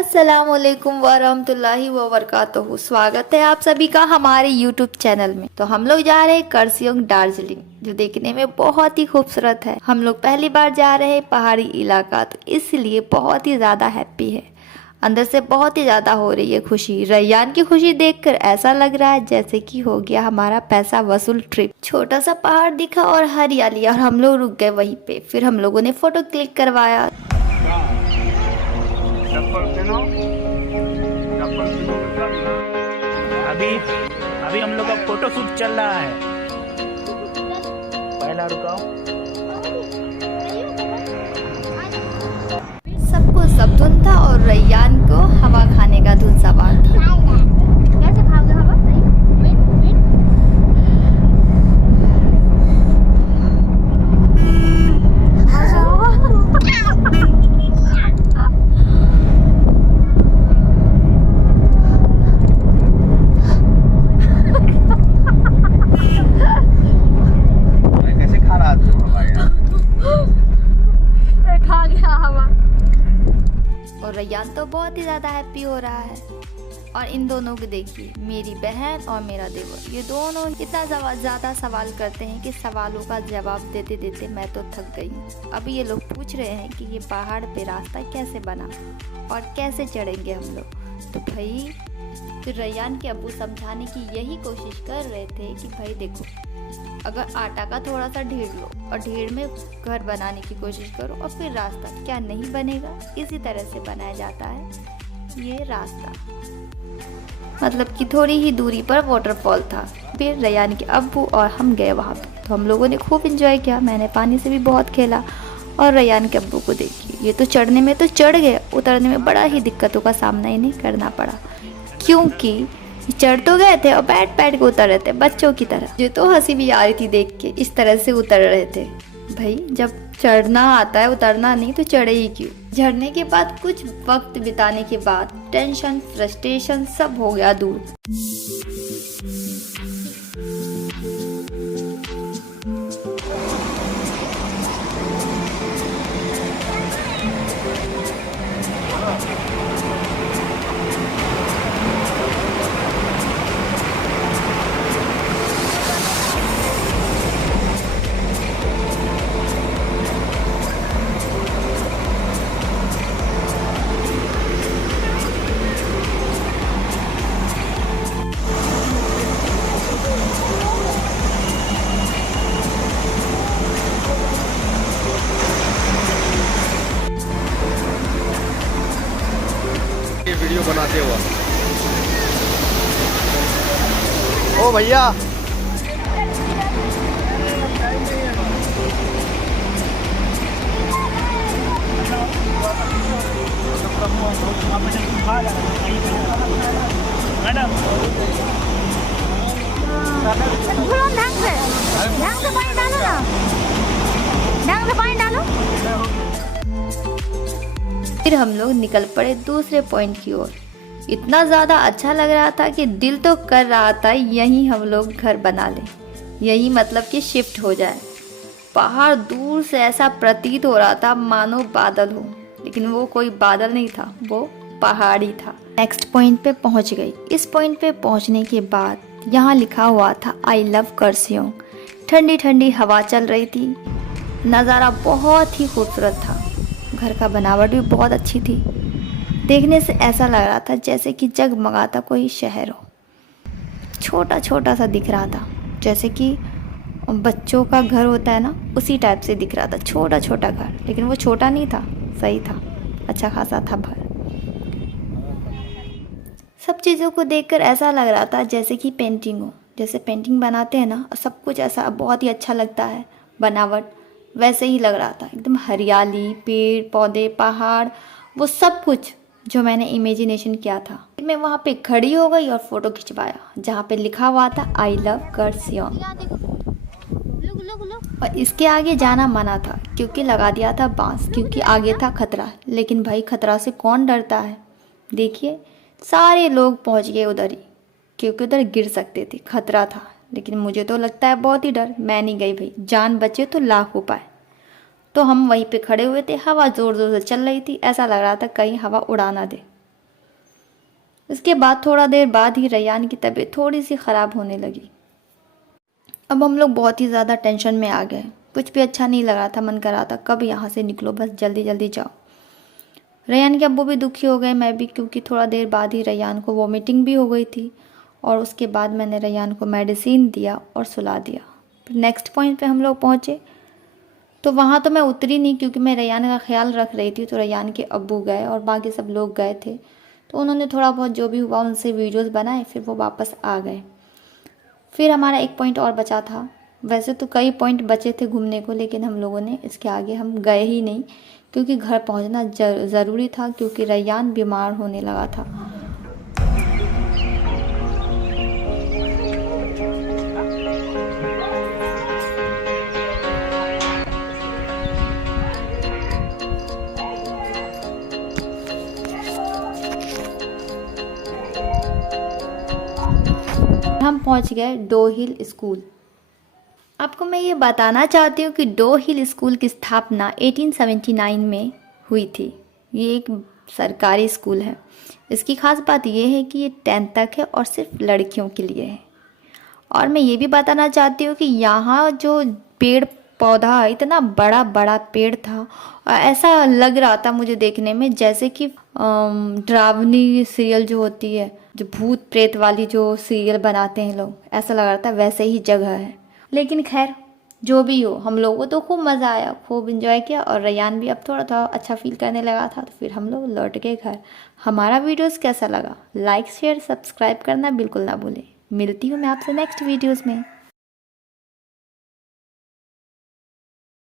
अस्सलामुअलैकुम वरहमतुल्लाहि वबरकातुहू। स्वागत है आप सभी का हमारे यूट्यूब चैनल में। तो हम लोग जा रहे हैं कर्सियंग दार्जिलिंग, जो देखने में बहुत ही खूबसूरत है। हम लोग पहली बार जा रहे हैं पहाड़ी इलाका, तो इसलिए बहुत ही ज्यादा हैप्पी है। अंदर से बहुत ही ज्यादा हो रही है खुशी। रैयान की खुशी देखकर ऐसा लग रहा है जैसे कि हो गया हमारा पैसा वसूल ट्रिप। छोटा सा पहाड़ दिखा और हरियाली, और हम लोग रुक गए वहीं पे। फिर हम लोगों ने फोटो क्लिक करवाया। अभी अभी हम लोग का फोटो शूट चल रहा है। पहला रुकाओ। सबको सब धुन था और रैयान को हवा खाने का धुन सवार था। कैसे खाओगे हवा? और रैयान तो बहुत ही ज़्यादा हैप्पी हो रहा है। और इन दोनों को देखिए, मेरी बहन और मेरा देवर, ये दोनों इतना ज़्यादा सवाल करते हैं कि सवालों का जवाब देते देते मैं तो थक गई हूँ। अभी ये लोग पूछ रहे हैं कि ये पहाड़ पे रास्ता कैसे बना और कैसे चढ़ेंगे हम लोग। तो भाई, तो रैयान के अब्बू समझाने की यही कोशिश कर रहे थे कि भाई देखो, अगर आटा का थोड़ा सा ढेर लो और ढेर में घर बनाने की कोशिश करो और फिर रास्ता क्या नहीं बनेगा। इसी तरह से बनाया जाता है ये रास्ता। मतलब कि थोड़ी ही दूरी पर वाटरफॉल था। फिर रैयान के अब्बू और हम गए वहाँ पे। तो हम लोगों ने खूब एंजॉय किया। मैंने पानी से भी बहुत खेला। और रैयान के अब्बू को देखिए, ये तो चढ़ने में तो चढ़ गए, उतरने में बड़ा ही दिक्कतों का सामना इन्हें करना पड़ा, क्योंकि चढ़ तो गए थे और बैठ बैठ के उतर रहे थे बच्चों की तरह। मुझे तो हंसी भी आ रही थी देख के, इस तरह से उतर रहे थे। भाई, जब चढ़ना आता है, उतरना नहीं, तो चढ़े ही क्यों। झड़ने के बाद कुछ वक्त बिताने के बाद टेंशन, फ्रस्ट्रेशन सब हो गया दूर। वीडियो बनाते हुआ। ओ भैया, मैडम, ढंग से पानी डालो ना, ढंग से पानी डालो। फिर हम लोग निकल पड़े दूसरे पॉइंट की ओर। इतना ज़्यादा अच्छा लग रहा था कि दिल तो कर रहा था यहीं हम लोग घर बना लें, यही मतलब कि शिफ्ट हो जाए। पहाड़ दूर से ऐसा प्रतीत हो रहा था मानो बादल हो, लेकिन वो कोई बादल नहीं था, वो पहाड़ ही था। नेक्स्ट पॉइंट पे पहुंच गई। इस पॉइंट पे पहुंचने के बाद यहाँ लिखा हुआ था आई लव कर्सियंग। ठंडी ठंडी हवा चल रही थी। नज़ारा बहुत ही खूबसूरत था। घर का बनावट भी बहुत अच्छी थी। देखने से ऐसा लग रहा था जैसे कि जगमगाता कोई शहर हो। छोटा छोटा सा दिख रहा था, जैसे कि बच्चों का घर होता है ना, उसी टाइप से दिख रहा था। छोटा छोटा घर, लेकिन वो छोटा नहीं था, सही था, अच्छा खासा था घर। सब चीज़ों को देखकर ऐसा लग रहा था जैसे कि पेंटिंग हो। जैसे पेंटिंग बनाते हैं ना, सब कुछ ऐसा बहुत ही अच्छा लगता है बनावट, वैसे ही लग रहा था। एकदम हरियाली, पेड़ पौधे, पहाड़, वो सब कुछ जो मैंने इमेजिनेशन किया था। मैं वहाँ पे खड़ी हो गई और फोटो खिंचवाया, जहाँ पे लिखा हुआ था आई लव कर्सियंग। और इसके आगे जाना मना था, क्योंकि लगा दिया था बांस, क्योंकि आगे था खतरा। लेकिन भाई, खतरा से कौन डरता है। देखिए, सारे लोग पहुँच गए उधर ही, क्योंकि उधर गिर सकते थे, खतरा था। लेकिन मुझे तो लगता है बहुत ही डर, मैं नहीं गई भाई। जान बचे तो लाख उपाय। तो हम वहीं पे खड़े हुए थे। हवा ज़ोर ज़ोर से चल रही थी, ऐसा लग रहा था कहीं हवा उड़ा ना दे। उसके बाद थोड़ा देर बाद ही रैयान की तबीयत थोड़ी सी ख़राब होने लगी। अब हम लोग बहुत ही ज़्यादा टेंशन में आ गए। कुछ भी अच्छा नहीं लग रहा था, मन कर रहा था कब यहाँ से निकलो, बस जल्दी जल्दी जाओ। रैयान के अब्बू भी दुखी हो गए, मैं भी, क्योंकि थोड़ा देर बाद ही रैयान को वॉमिटिंग भी हो गई थी। और उसके बाद मैंने रैयान को मेडिसिन दिया और सुला दिया। फिर नेक्स्ट पॉइंट पे हम लोग पहुँचे, तो वहाँ तो मैं उतरी नहीं क्योंकि मैं रैयान का ख्याल रख रही थी। तो रैयान के अब्बू गए और बाकी सब लोग गए थे, तो उन्होंने थोड़ा बहुत जो भी हुआ उनसे वीडियोस बनाए, फिर वो वापस आ गए। फिर हमारा एक पॉइंट और बचा था। वैसे तो कई पॉइंट बचे थे घूमने को, लेकिन हम लोगों ने इसके आगे हम गए ही नहीं क्योंकि घर पहुंचना ज़रूरी था, क्योंकि रैयान बीमार होने लगा था। हम पहुंच गए डो हिल स्कूल। आपको मैं ये बताना चाहती हूँ कि डो हिल स्कूल की स्थापना 1879 में हुई थी। ये एक सरकारी स्कूल है। इसकी खास बात ये है कि ये 10th तक है और सिर्फ लड़कियों के लिए है। और मैं ये भी बताना चाहती हूँ कि यहाँ जो पेड़ पौधा, इतना बड़ा बड़ा पेड़ था और ऐसा लग रहा था मुझे देखने में जैसे कि डरावनी सीरियल जो होती है, जो भूत प्रेत वाली जो सीरियल बनाते हैं लोग, ऐसा लग रहा था वैसे ही जगह है। लेकिन खैर जो भी हो, हम लोगों को तो खूब मज़ा आया, खूब इंजॉय किया। और रैयान भी अब थोड़ा थोड़ा अच्छा फील करने लगा था। तो फिर हम लोग लौट गए घर। हमारा वीडियोस कैसा लगा, लाइक शेयर सब्सक्राइब करना बिल्कुल ना भूलें। मिलती हूँ मैं आपसे नेक्स्ट वीडियोस में।